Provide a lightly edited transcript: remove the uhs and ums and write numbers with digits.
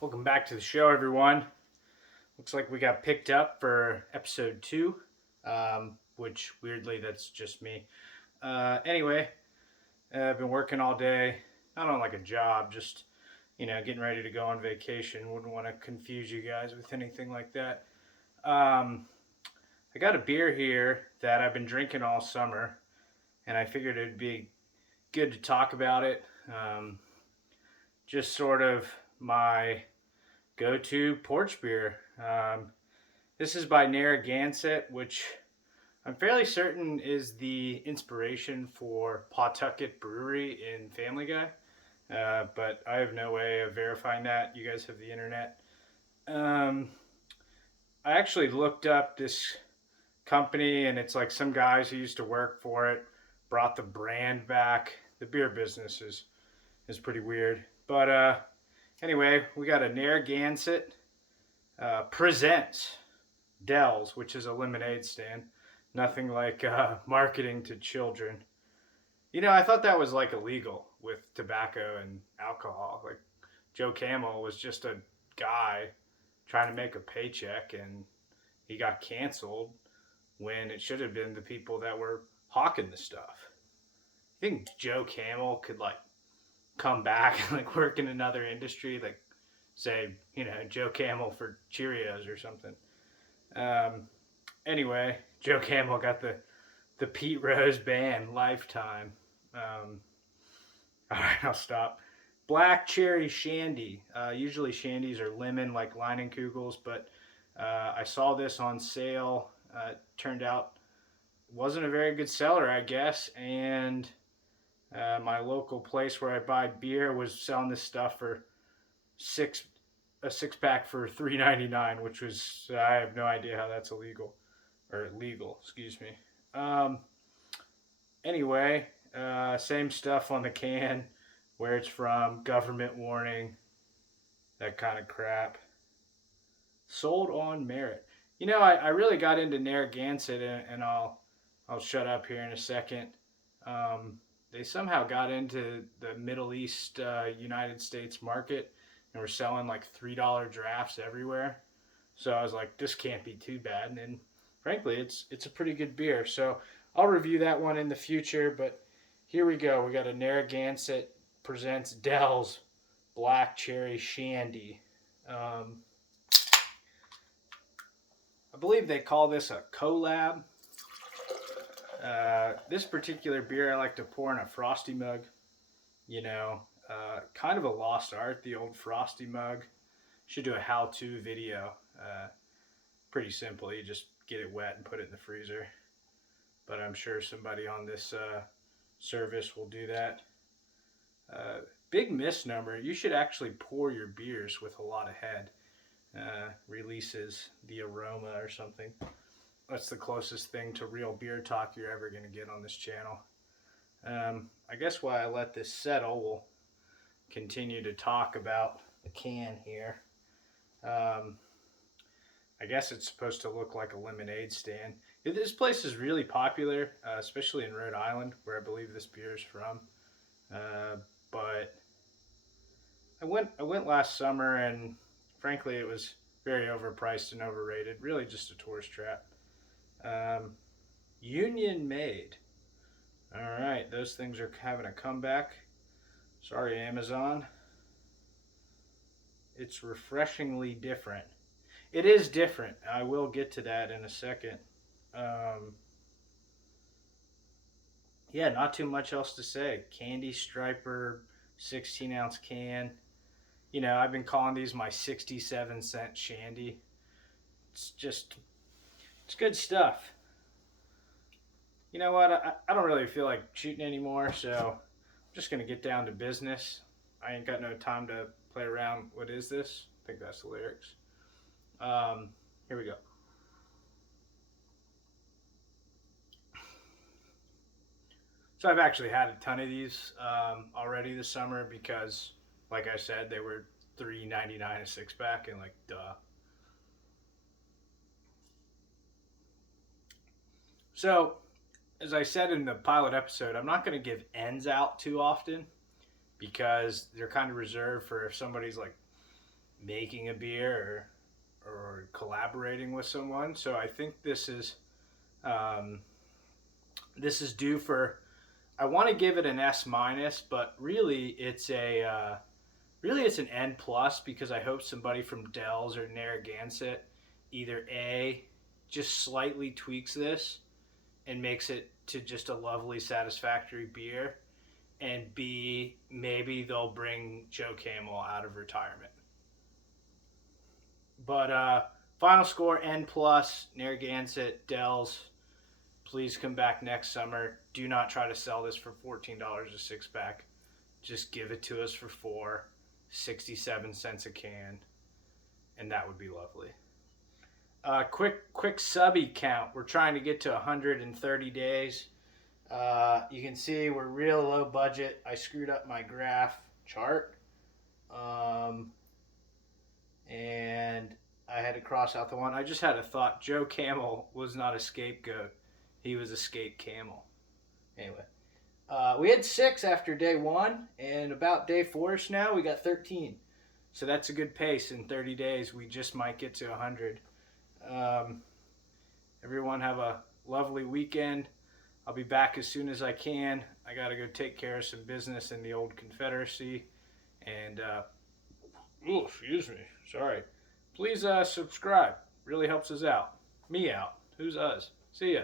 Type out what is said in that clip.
Welcome back to the show, everyone. Looks like we got picked up for episode 2, which weirdly, that's just me. Anyway, I've been working all day, not on like a job, just, getting ready to go on vacation. Wouldn't want to confuse you guys with anything like that. I got a beer here that I've been drinking all summer, and I figured it'd be good to talk about it. Just sort of my go-to porch beer. This is by Narragansett, which I'm fairly certain is the inspiration for Pawtucket Brewery in Family Guy. But I have no way of verifying that. You guys have the internet. I actually looked up this company, and it's like some guys who used to work for it brought the brand back. The beer business is pretty weird. But anyway, we got a Narragansett presents Dell's, which is a lemonade stand. Nothing like marketing to children. I thought that was like illegal with tobacco and alcohol. Like Joe Camel was just a guy trying to make a paycheck, and he got canceled when it should have been the people that were hawking the stuff. I think Joe Camel could like come back and like work in another industry, like say, Joe Camel for Cheerios or something. Anyway, Joe Camel got the Pete Rose band Lifetime. All right, I'll stop. Black Cherry Shandy. Usually shandies are lemon like Leinenkugels, but I saw this on sale. Turned out wasn't a very good seller, I guess, and my local place where I buy beer was selling this stuff for a 6 pack for $3.99, which was I have no idea how that's illegal or legal. Excuse me. Anyway, same stuff on the can, where it's from, government warning, that kind of crap. Sold on merit. I really got into Narragansett, and I'll shut up here in a second. They somehow got into the Middle East, United States market, and were selling like $3 drafts everywhere. So I was like, this can't be too bad. And frankly, it's a pretty good beer. So I'll review that one in the future. But here we go. We got a Narragansett presents Dell's Black Cherry Shandy. I believe they call this a collab. This particular beer I like to pour in a frosty mug. Kind of a lost art, the old frosty mug. Should do a how-to video. Pretty simple. You just get it wet and put it in the freezer. But I'm sure somebody on this service will do that. Big misnomer. You should actually pour your beers with a lot of head. Releases the aroma or something. That's the closest thing to real beer talk you're ever going to get on this channel. I guess while I let this settle, we'll continue to talk about the can here. I guess it's supposed to look like a lemonade stand. This place is really popular, especially in Rhode Island, where I believe this beer is from. But I went last summer, and frankly, it was very overpriced and overrated. Really, just a tourist trap. Union made. All right, those things are having a comeback. Sorry, Amazon. It's refreshingly different. It is different. I will get to that in a second. Yeah, not too much else to say. Candy striper, 16-ounce can. I've been calling these my 67-cent shandy. It's good stuff. You know what? I don't really feel like shooting anymore, so I'm just going to get down to business. I ain't got no time to play around. What is this? I think that's the lyrics. Here we go. So I've actually had a ton of these already this summer because, like I said, they were $3.99 a 6-pack, and like, duh. So, as I said in the pilot episode, I'm not going to give ends out too often because they're kind of reserved for if somebody's like making a beer or collaborating with someone. So I think um, this is due for. I want to give it an S minus, but really it's an N plus because I hope somebody from Dells or Narragansett either A, just slightly tweaks this and makes it to just a lovely, satisfactory beer, and B, maybe they'll bring Joe Camel out of retirement. But final score N plus, Narragansett, Dells. Please come back next summer. Do not try to sell this for $14 a six pack. Just give it to us for 67 cents a can, and that would be lovely. Quick subby count. We're trying to get to 130 days. You can see we're real low budget. I screwed up my graph chart, and I had to cross out the one. I just had a thought. Joe Camel was not a scapegoat. He was a scape camel. Anyway, we had 6 after day 1, and about day 4ish now, we got 13. So that's a good pace. In 30 days, we just might get to 100. Everyone have a lovely weekend. I'll be back as soon as I can. I got to go take care of some business in the old Confederacy. And, excuse me. Sorry. Please subscribe. Really helps us out. Me out. Who's us? See ya.